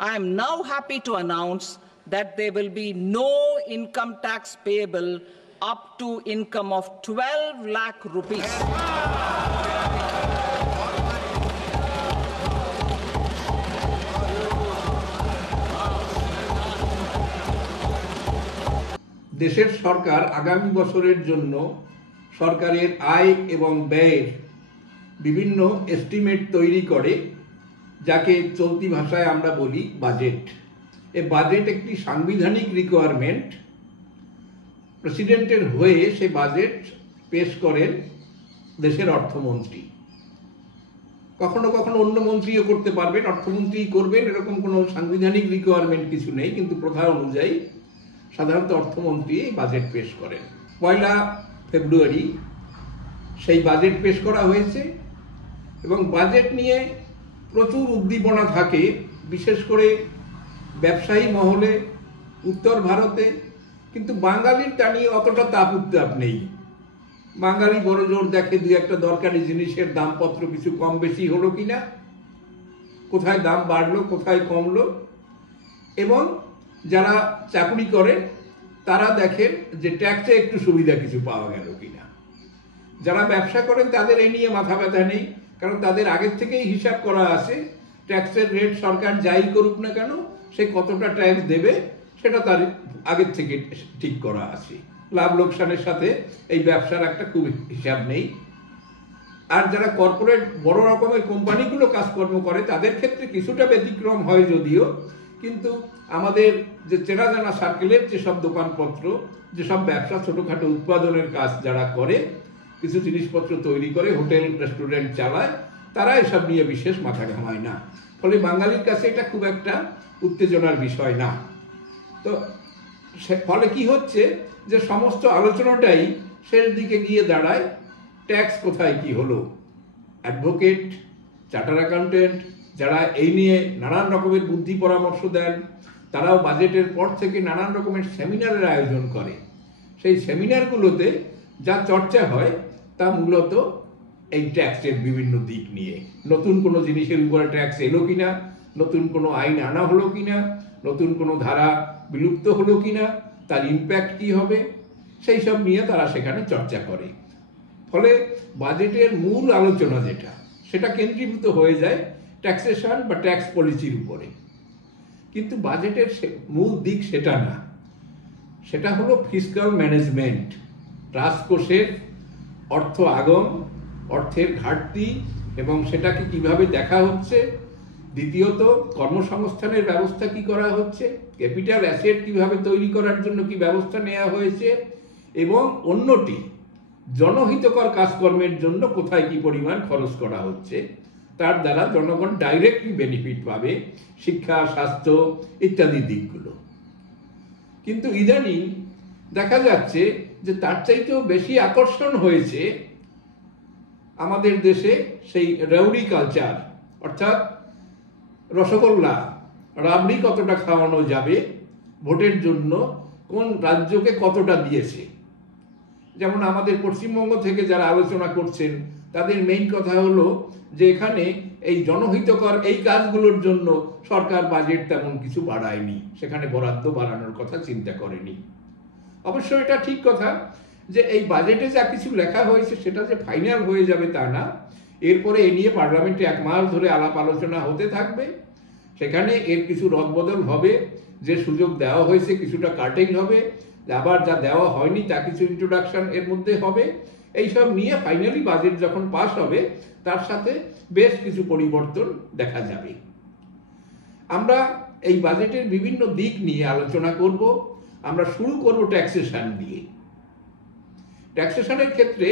I am now happy to announce that there will be no income tax payable up to income of 12 lakh rupees. দেশের সরকার আগামী বছরের জন্য সরকারের আয় এবং ব্যয়ের বিভিন্ন এস্টিমেট তৈরি করে, যাকে চলতি ভাষায় আমরা বলি বাজেট। এই বাজেট একটি সাংবিধানিক রিকোয়ারমেন্ট। প্রেসিডেন্টের হয়ে সে বাজেট পেশ করেন দেশের অর্থমন্ত্রী। কখনো কখনো অন্য মন্ত্রীও করতে পারবেন, অর্থমন্ত্রী করবেন, এরকম কোনো সাংবিধানিক রিকোয়ারমেন্ট কিছু নেই, কিন্তু প্রথা অনুযায়ী সাধারণত অর্থমন্ত্রী এই বাজেট পেশ করেন। 1 ফেব্রুয়ারি সেই বাজেট পেশ করা হয়েছে এবং বাজেট নিয়ে প্রচুর উদ্দীপনা থাকে, বিশেষ করে ব্যবসায়ী মহলে, উত্তর ভারতে। কিন্তু বাঙালির তা নিয়ে অতটা তাপ উত্তাপ নেই। বাঙালি বড় জোর দেখে দু একটা দরকারি জিনিসের দামপত্র কিছু কম বেশি হলো কিনা, কোথায় দাম বাড়লো, কোথায় কমলো। এবং যারা চাকরি করেন তারা দেখেন যে ট্যাক্সে একটু সুবিধা কিছু পাওয়া গেল কিনা। যারা ব্যবসা করেন তাদের এ নিয়ে মাথা ব্যথা নেই, কারণ তাদের আগের থেকেই হিসাব করা আছে ট্যাক্সের রেট সরকার যাই করুক না কেন সে কতটা ট্যাক্স দেবে সেটা তার আগের থেকে ঠিক করা আছে। লাভ লোকসানের সাথে এই ব্যবসার একটা খুব হিসাব নেই। আর যারা কর্পোরেট বড় রকমের কোম্পানিগুলো কাজকর্ম করে তাদের ক্ষেত্রে কিছুটা ব্যতিক্রম হয় যদিও, কিন্তু আমাদের যে চেনা জানা সার্কেলের যেসব দোকানপত্র, যেসব ব্যবসা, ছোটোখাটো উৎপাদনের কাজ যারা করে, কিছু জিনিসপত্র তৈরি করে, হোটেল রেস্টুরেন্ট চালায়, তারা এসব নিয়ে বিশেষ মাথা ঘামায় না। ফলে বাঙালির কাছে এটা খুব একটা উত্তেজনার বিষয় না। তো ফলে কি হচ্ছে যে সমস্ত আলোচনাটাই শেষ দিকে গিয়ে দাঁড়ায় ট্যাক্স কোথায় কি হলো। অ্যাডভোকেট, চার্টার অ্যাকাউন্টেন্ট যারা এই নিয়ে নানান রকমের বুদ্ধি পরামর্শ দেন, তারাও বাজেটের পর থেকে নানান রকমের সেমিনারের আয়োজন করে। সেই সেমিনারগুলোতে যা চর্চা হয় তা মূলত এই ট্যাক্সের বিভিন্ন দিক নিয়ে। নতুন কোনো জিনিসের উপরে ট্যাক্স এলো কিনা, নতুন কোনো আইন আনা হলো কিনা, নতুন কোনো ধারা বিলুপ্ত হলো কিনা, তার ইম্প্যাক্ট কি হবে, সেই সব নিয়ে তারা সেখানে চর্চা করে। ফলে বাজেটের মূল আলোচনা যেটা, সেটা কেন্দ্রীভূত হয়ে যায় ট্যাক্সেশন বা ট্যাক্স পলিসির উপরে। কিন্তু বাজেটের মূল দিক সেটা না, সেটা হলো ফিসক্যাল ম্যানেজমেন্ট, রাজকোষের অর্থ আগম, অর্থের ঘাটতি এবং সেটাকে কিভাবে দেখা হচ্ছে। দ্বিতীয়ত, কর্মসংস্থানের ব্যবস্থা কি করা হচ্ছে, ক্যাপিটাল অ্যাসেট কিভাবে তৈরি করার জন্য কি ব্যবস্থা নেওয়া হয়েছে, এবং অন্যটি জনহিতকর কাজকর্মের জন্য কোথায় কি পরিমাণ খরচ করা হচ্ছে, তার দ্বারা জনগণ ডাইরেক্টলি বেনিফিট পাবে, শিক্ষা, স্বাস্থ্য ইত্যাদি দিকগুলো। কিন্তু ইদানিং দেখা যাচ্ছে যে তার চাইতেও বেশি আকর্ষণ হয়েছে আমাদের দেশে সেই রাউডি কালচার, অর্থাৎ রসগোল্লা, রাবড়ি কতটা খাওয়ানো যাবে, ভোটের জন্য কোন রাজ্যকে কতটা দিয়েছে। যেমন আমাদের পশ্চিমবঙ্গ থেকে যারা আলোচনা করছেন তাদের মেইন কথা হলো যে এখানে এই জনহিতকর এই কাজগুলোর জন্য সরকার বাজেট তেমন কিছু বাড়ায়নি, সেখানে বরাদ্দ বাড়ানোর কথা চিন্তা করেনি। অবশ্য এটা ঠিক কথা যে এই বাজেটে যা কিছু লেখা হয়েছে সেটা যে ফাইনাল হয়ে যাবে তা না। এরপরে এ নিয়ে পার্লামেন্টে 1 মাস ধরে আলাপ আলোচনা হতে থাকবে, সেখানে এর কিছু রদবদল হবে, যে সুযোগ দেওয়া হয়েছে কিছুটা কাটেই হবে, আবার যা দেওয়া হয়নি তা কিছু ইন্ট্রোডাকশন এর মধ্যে হবে। এইসব নিয়ে ফাইনালি বাজেট যখন পাস হবে তার সাথে বেশ কিছু পরিবর্তন দেখা যাবে। আমরা এই বাজেটের বিভিন্ন দিক নিয়ে আলোচনা করব। আমরা শুরু করব ট্যাক্সেশন দিয়ে। ট্যাক্সেশনের ক্ষেত্রে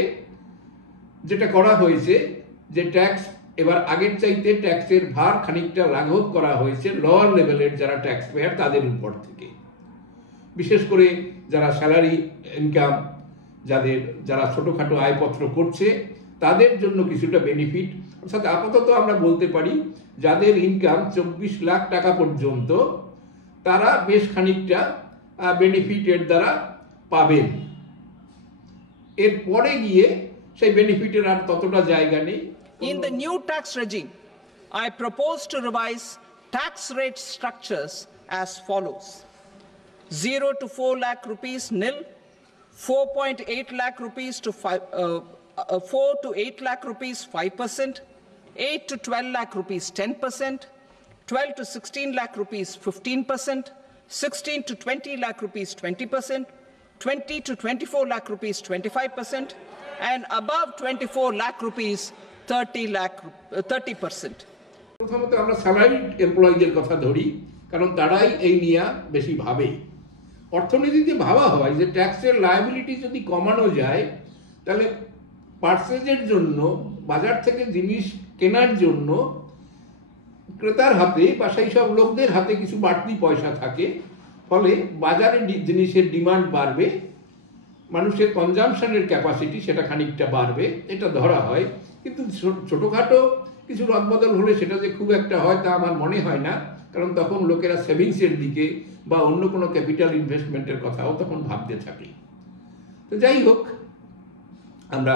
যেটা করা হয়েছে যে ট্যাক্স এবার আগের চাইতে ট্যাক্সের ভার খানিকটা লাঘব করা হয়েছে লোয়ার লেভেলের যারা ট্যাক্স পেয়ার তাদের উপর থেকে। বিশেষ করে যারা স্যালারি ইনকাম, যারা ছোটোখাটো আয়পত্র করছে তাদের জন্য কিছুটা বেনিফিট, অর্থাৎ আপাতত আমরা বলতে পারি যাদের ইনকাম 24 লাখ টাকা পর্যন্ত তারা বেশ খানিকটা বেনিফিটের দ্বারা পাবেন। এরপরে গিয়ে সেই বেনিফিটের আর ততটা জায়গা নেই। In the new tax regime, I propose to revise tax rate structures as follows: 0 to 4 lakh rupees nil, 4.8 lakh rupees to 4 to 8 lakh rupees 5%, 8 to 12 lakh rupees 10%, 12 to 16 lakh rupees 15%, 16 to 20 lakh rupees 20%, 20 to 24 lakh rupees 25%, and above 24 lakh rupees 30%. প্রথমত আমরা salaried এমপ্লয়ীদের কথা ধরি, কারণ তারাই এই নিয়ে বেশি ভাবে। অর্থনীতিতে ভাবা হয় যে ট্যাক্সের লায়াবিলিটি যদি কমানো যায় তাহলে পার্সেজের জন্য, বাজার থেকে জিনিস কেনার জন্য ক্রেতার হাতে বা সেই সব লোকদের হাতে কিছু বাড়তি পয়সা থাকে, ফলে বাজারে জিনিসের ডিমান্ড বাড়বে, মানুষের কনজামশনের ক্যাপাসিটি সেটা খানিকটা বাড়বে, এটা ধরা হয়। কিন্তু ছোটোখাটো কিছু রদবদল হলে সেটা যে খুব একটা হয় তা আমার মনে হয় না, কারণ তখন লোকেরা সেভিংসের দিকে বা অন্য কোনো ক্যাপিটাল ইনভেস্টমেন্টের কথাও তখন ভাবতে থাকে। তো যাই হোক, আমরা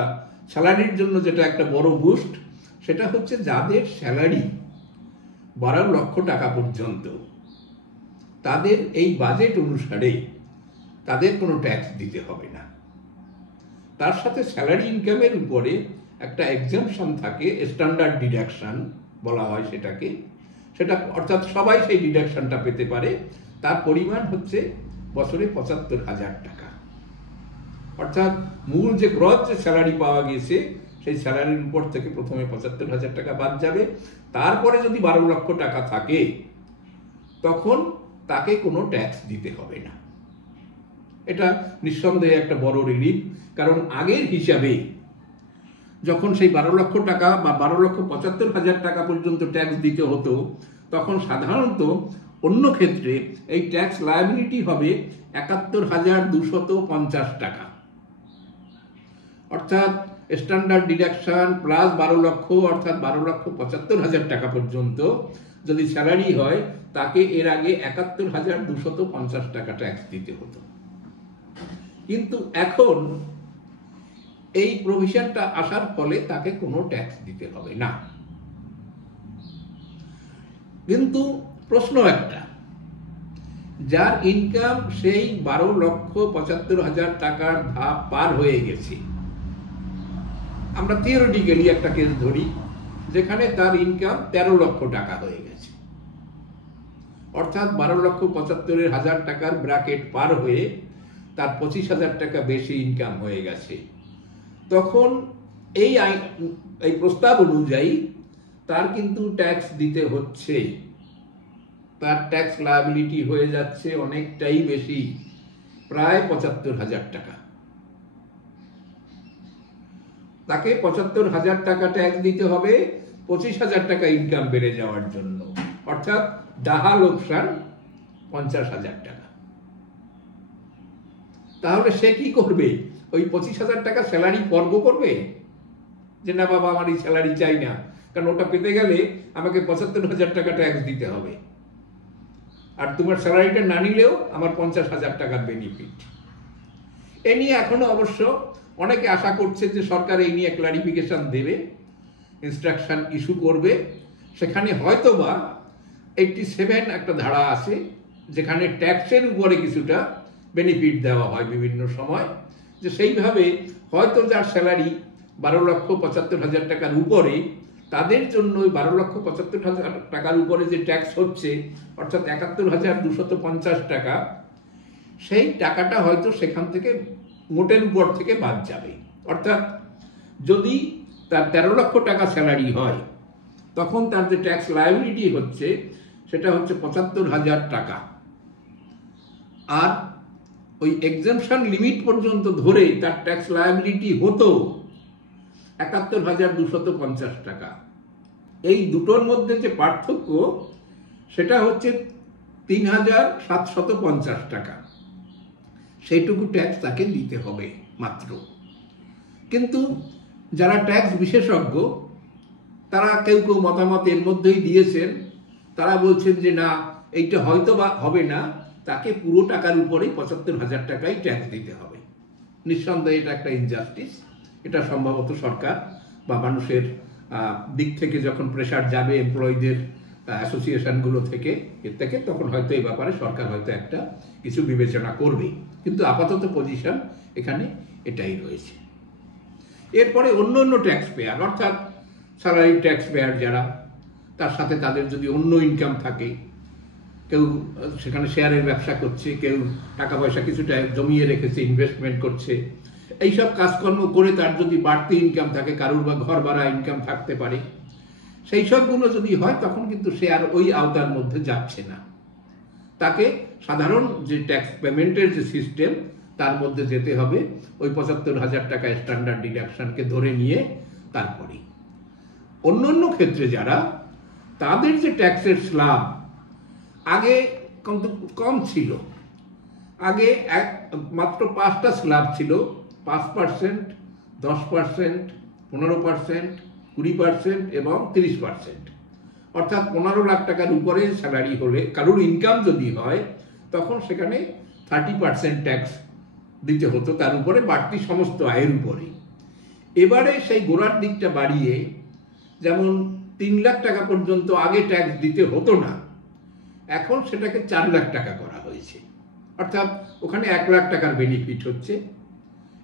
স্যালারির জন্য যেটা একটা বড় বুস্ট, সেটা হচ্ছে যাদের স্যালারি 12 লক্ষ টাকা পর্যন্ত, তাদের এই বাজেট অনুসারে তাদের কোনো ট্যাক্স দিতে হবে না। তার সাথে স্যালারি ইনকামের উপরে একটা এক্সাম্পশন থাকে, স্ট্যান্ডার্ড ডিডাকশন বলা হয় সেটাকে, সেটা অর্থাৎ সবাই সেই ডিডাকশনটা পেতে পারে। তার পরিমাণ হচ্ছে বছরে 75,000 টাকা। অর্থাৎ মূল যে গ্রস যে স্যালারি পাওয়া গেছে সেই স্যালারির উপর থেকে প্রথমে 75,000 টাকা বাদ যাবে। তারপরে যদি 12 লক্ষ টাকা থাকে তখন তাকে কোনো ট্যাক্স দিতে হবে না। এটা নিঃসন্দেহে একটা বড় রিলিফ, কারণ আগের হিসাবে যখন সেই 12 লক্ষ টাকা বা 12,75,000 টাকা পর্যন্ত ট্যাক্স দিতে হতো, তখন সাধারণত অন্য ক্ষেত্রে এই ট্যাক্স লায়াবিলিটি হবে 71,250 টাকা। অর্থাৎ স্ট্যান্ডার্ড ডিডাকশন প্লাস 12 লক্ষ, অর্থাৎ 12,75,000 টাকা পর্যন্ত যদি স্যালারি হয়, তাকে এর আগে 71,250 টাকা ট্যাক্স দিতে হতো। কিন্তু এখন এই প্রভিশনটা আসার ফলে তাকে কোনো ট্যাক্স দিতে হবে না। কিন্তু প্রশ্ন একটা, যার ইনকাম সেই 12,75,000 টাকার ধাপ পার হয়ে গেছে, আমরা থিওরিটিক্যালি একটা কেস ধরি যেখানে তার ইনকাম 13 লক্ষ টাকা হয়ে গেছে, অর্থাৎ 12,75,000 টাকার ব্র্যাকেট পার হয়ে তার 25,000 টাকা বেশি ইনকাম হয়ে গেছে। তখন এই প্রস্তাব অনুযায়ী তার কিন্তু ট্যাক্স দিতে হচ্ছে, তার ট্যাক্স লায়াবিলিটি হয়ে যাচ্ছে অনেকটাই বেশি, প্রায় 75,000 টাকা। তাকে 75,000 টাকা ট্যাক্স দিতে হবে 25,000 টাকা ইনকাম বেড়ে যাওয়ার জন্য, অর্থাৎ ডাহা লোকসান 50,000 টাকা। তাহলে সে কি করবে? ওই 25,000 টাকা স্যালারি বর্গ করবে যে না বাবা, আমার এই স্যালারি চাই না, কারণ ওটা পেতে গেলে আমাকে 75,000 টাকা ট্যাক্স দিতে হবে, আর তোমার স্যালারিটা না নিলেও আমার 50,000 টাকার বেনিফিট। এ নিয়ে এখনো অবশ্য অনেকে আশা করছে যে সরকার এই নিয়ে ক্লারিফিকেশন দেবে, ইনস্ট্রাকশন ইস্যু করবে। সেখানে হয়তোবা 87 একটা ধারা আছে যেখানে ট্যাক্সের উপরে কিছুটা বেনিফিট দেওয়া হয় বিভিন্ন সময়, যে সেইভাবে হয়তো যার স্যালারি 12,75,000 টাকার উপরে, তাদের জন্য ওই 12,75,000 টাকার উপরে যে ট্যাক্স হচ্ছে, অর্থাৎ 71,250 টাকা, সেই টাকাটা হয়তো সেখান থেকে মোটের উপর থেকে বাদ যাবে। অর্থাৎ যদি তার 13 লক্ষ টাকা স্যালারি হয়, তখন তার যে ট্যাক্স লায়াবিলিটি হচ্ছে সেটা হচ্ছে 75,000 টাকা, আর ওই এক্সাম্পশন লিমিট পর্যন্ত ধরে তার ট্যাক্স লায়াবিলিটি হতো 71,250 টাকা। এই দুটোর মধ্যে যে পার্থক্য সেটা হচ্ছে 3,750 টাকা, সেইটুকু ট্যাক্স তাকে দিতে হবে মাত্র। কিন্তু যারা ট্যাক্স বিশেষজ্ঞ তারা কেউ কেউ মতামত এর মধ্যেই দিয়েছেন, তারা বলছেন যে না, এইটা হয়তো বা হবে না, তাকে পুরো টাকার উপরেই 75,000 টাকাই ট্যাক্স দিতে হবে। নিঃসন্দেহে এটা একটা ইনজাস্টিস। এটা সম্ভবত সরকার বা মানুষের দিক থেকে যখন প্রেশার যাবে এমপ্লয়ীদের অ্যাসোসিয়েশনগুলো থেকে এর থেকে, তখন হয়তো এই ব্যাপারে সরকার হয়তো একটা কিছু বিবেচনা করবে, কিন্তু আপাতত পজিশন এখানে এটাই রয়েছে। এরপরে অন্য অন্য ট্যাক্স পেয়ার, অর্থাৎ স্যালারি ট্যাক্স পেয়ার যারা, তার সাথে তাদের যদি অন্য ইনকাম থাকে, কেউ সেখানে শেয়ারের ব্যবসা করছে, কেউ টাকা পয়সা কিছুটা জমিয়ে রেখেছে, ইনভেস্টমেন্ট করছে, এইসব কাজকর্ম করে তার যদি বাড়তি ইনকাম থাকে, কারুর বা ঘর ভাড়া ইনকাম থাকতে পারে, সেই সবগুলো যদি হয় তখন কিন্তু সে আর ওই আওতার মধ্যে যাচ্ছে না। তাকে সাধারণ যে ট্যাক্স পেমেন্টের যে সিস্টেম তার মধ্যে যেতে হবে, ওই ৭৫,০০০ টাকা স্ট্যান্ডার্ড ডিডাকশনকে ধরে নিয়ে। তারপরে অন্য অন্য ক্ষেত্রে যারা, তাদের যে ট্যাক্সের স্ল্যাব আগে কিন্তু কম ছিল, আগে মাত্র 5টা স্ল্যাব ছিল, 5%, 10%, 15%, 20% এবং 30%। অর্থাৎ 15 লাখ টাকার উপরে স্যালারি হলে, কারোর ইনকাম যদি হয়, তখন সেখানে 30% ট্যাক্স দিতে হতো তার উপরে, বাড়তি সমস্ত আয়ের উপরে। এবারে সেই গোড়ার দিকটা বাড়িয়ে, যেমন 3 লাখ টাকা পর্যন্ত আগে ট্যাক্স দিতে হতো না, এখন সেটাকে 4 লাখ টাকা করা হয়েছে। অর্থাৎ ওখানে 1 লাখ টাকার বেনিফিট হচ্ছে।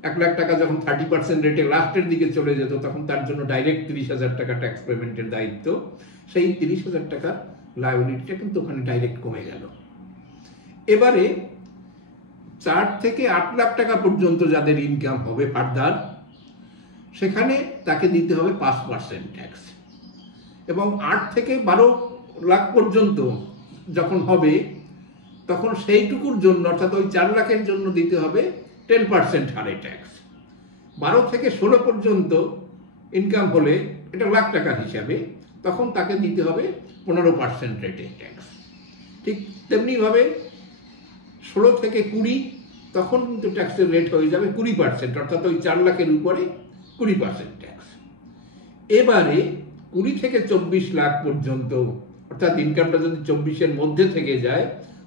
1 লাখ টাকা যখন 30% রেটে লাস্টের দিকে চলে যেত, তখন তার জন্য ডাইরেক্ট 30,000 টাকা ট্যাক্স পেমেন্টের দায়িত্ব, সেই 30,000 টাকার লায়াবিলিটিটা কিন্তু ওখানে ডাইরেক্ট কমে গেল। এবারে 4 থেকে 8 লাখ টাকা পর্যন্ত যাদের ইনকাম হবে ফার্দার, সেখানে তাকে দিতে হবে 5% ট্যাক্স, এবং 8 থেকে 12 লাখ পর্যন্ত যখন হবে, তখন সেইটুকুর জন্য, অর্থাৎ ওই 4 লাখের জন্য দিতে হবে 10% হারে ট্যাক্স। 12 থেকে 16 পর্যন্ত ইনকাম হলে, এটা লাখ টাকার হিসাবে, তখন তাকে দিতে হবে 15% রেটে ট্যাক্স। ঠিক তেমনিভাবে 16 থেকে 20 তখন কিন্তু ট্যাক্সের রেট হয়ে যাবে 20%, অর্থাৎ ওই 4 লাখের উপরে 20% ট্যাক্স। এবারে 20 থেকে 24 লাখ পর্যন্ত, অর্থাৎ ইনকামটা যদি 24-এর মধ্যে থেকে যায়,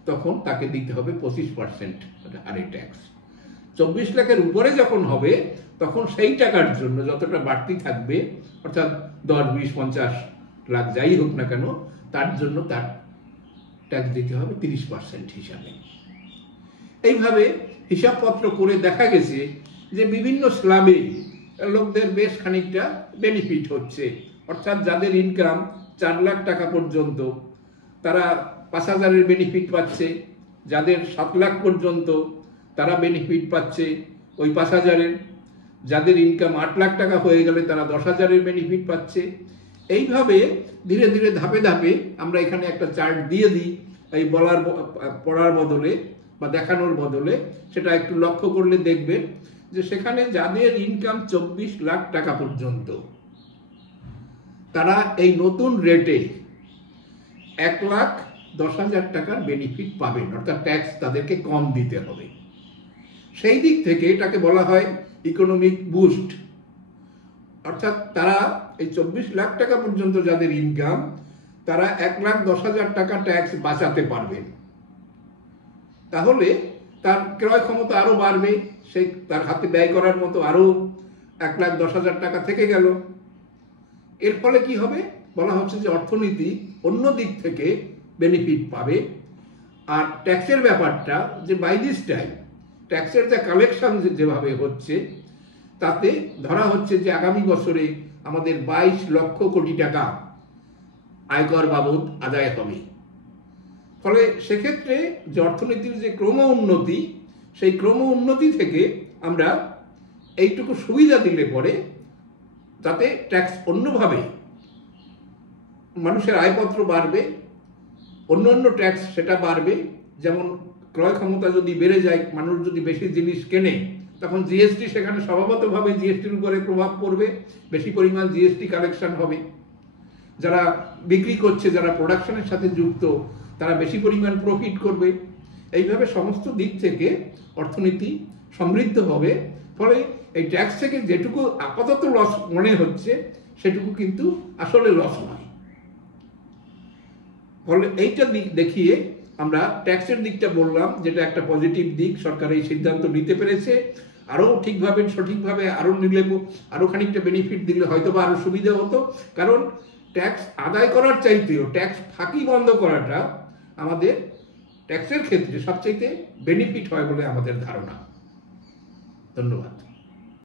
তখন তাকে দিতে হবে 25% হারে ট্যাক্স। 24 লাখের উপরে যখন হবে, তখন সেই টাকার জন্য যতটা বাড়তি থাকবে, অর্থাৎ 10, 20, 50 লাখ যাই হোক না কেন, তার জন্য তার ট্যাক্স দিতে হবে 30% হিসাবে। এইভাবে হিসাবপত্র করে দেখা গেছে যে বিভিন্ন স্ল্যাবে লোকদের বেশ খানিকটা বেনিফিট হচ্ছে। অর্থাৎ যাদের ইনকাম 4 লাখ টাকা পর্যন্ত, তারা 5,000-এর বেনিফিট পাচ্ছে। যাদের 7 লাখ পর্যন্ত, তারা বেনিফিট পাচ্ছে ওই 5,000-এর। যাদের ইনকাম 8 লাখ টাকা হয়ে গেলে, তারা 10,000-এর বেনিফিট পাচ্ছে। এইভাবে ধীরে ধীরে ধাপে ধাপে আমরা এখানে একটা চার্ট দিয়ে দিই, এই পড়ার বদলে বা দেখানোর বদলে। সেটা একটু লক্ষ্য করলে দেখবেন যে সেখানে যাদের ইনকাম 24 লাখ টাকা পর্যন্ত, তারা এই নতুন রেটে 1,10,000 টাকার বেনিফিট পাবেন, অর্থাৎ ট্যাক্স তাদেরকে কম দিতে হবে। সেই দিক থেকে এটাকে বলা হয় ইকোনমিক বুস্ট। অর্থাৎ তারা এই 24 লাখ টাকা পর্যন্ত যাদের ইনকাম, তারা 1,10,000 টাকা ট্যাক্স বাঁচাতে পারবেন। তাহলে তার ক্রয় ক্ষমতা আরো বাড়বে, সেই তার হাতে ব্যয় করার মতো আরো 1,10,000 টাকা থেকে গেল। এর ফলে কি হবে? বলা হচ্ছে যে অর্থনীতি অন্য দিক থেকে বেনিফিট পাবে। আর ট্যাক্সের ব্যাপারটা, যে বাই দিস টাইম ট্যাক্সের যে কালেকশন যেভাবে হচ্ছে, তাতে ধরা হচ্ছে যে আগামী বছরে আমাদের 22 লক্ষ কোটি টাকা আয়কর বাবদ আদায় হবে। ফলে সেক্ষেত্রে যে অর্থনীতির যে ক্রম উন্নতি, সেই ক্রম উন্নতি থেকে আমরা এইটুকু সুবিধা দিলে পরে, তাতে ট্যাক্স অন্যভাবে মানুষের আয়পত্র বাড়বে, অন্য অন্য ট্যাক্স সেটা বাড়বে। যেমন ক্রয় ক্ষমতা যদি বেড়ে যায়, মানুষ যদি বেশি জিনিস কেনে, তখন জিএসটি সেখানে স্বভাবতভাবে জিএসটির উপরে প্রভাব পড়বে, বেশি পরিমাণ জিএসটি কালেকশন হবে। যারা বিক্রি করছে, যারা প্রোডাকশনের সাথে যুক্ত, তারা বেশি পরিমাণ প্রফিট করবে। এইভাবে সমস্ত দিক থেকে অর্থনীতি সমৃদ্ধ হবে। ফলে এই ট্যাক্স থেকে যেটুকু আপাতত লস মনে হচ্ছে, সেটুকু কিন্তু আসলে লস নয়। ফলে এইটা দিক দেখিয়ে আমরা ট্যাক্সের দিকটা বললাম, যেটা একটা পজিটিভ দিক। সরকার এই সিদ্ধান্ত নিতে পেরেছে। আরও সঠিকভাবে আরও নিলে, আরও খানিকটা বেনিফিট দিলে হয়তো বা আরও সুবিধা হতো। কারণ ট্যাক্স আদায় করার চাইতেও ট্যাক্স ফাঁকি বন্ধ করাটা আমাদের ট্যাক্সের ক্ষেত্রে সবচাইতে বেনিফিট হয় বলে আমাদের ধারণা। ধন্যবাদ।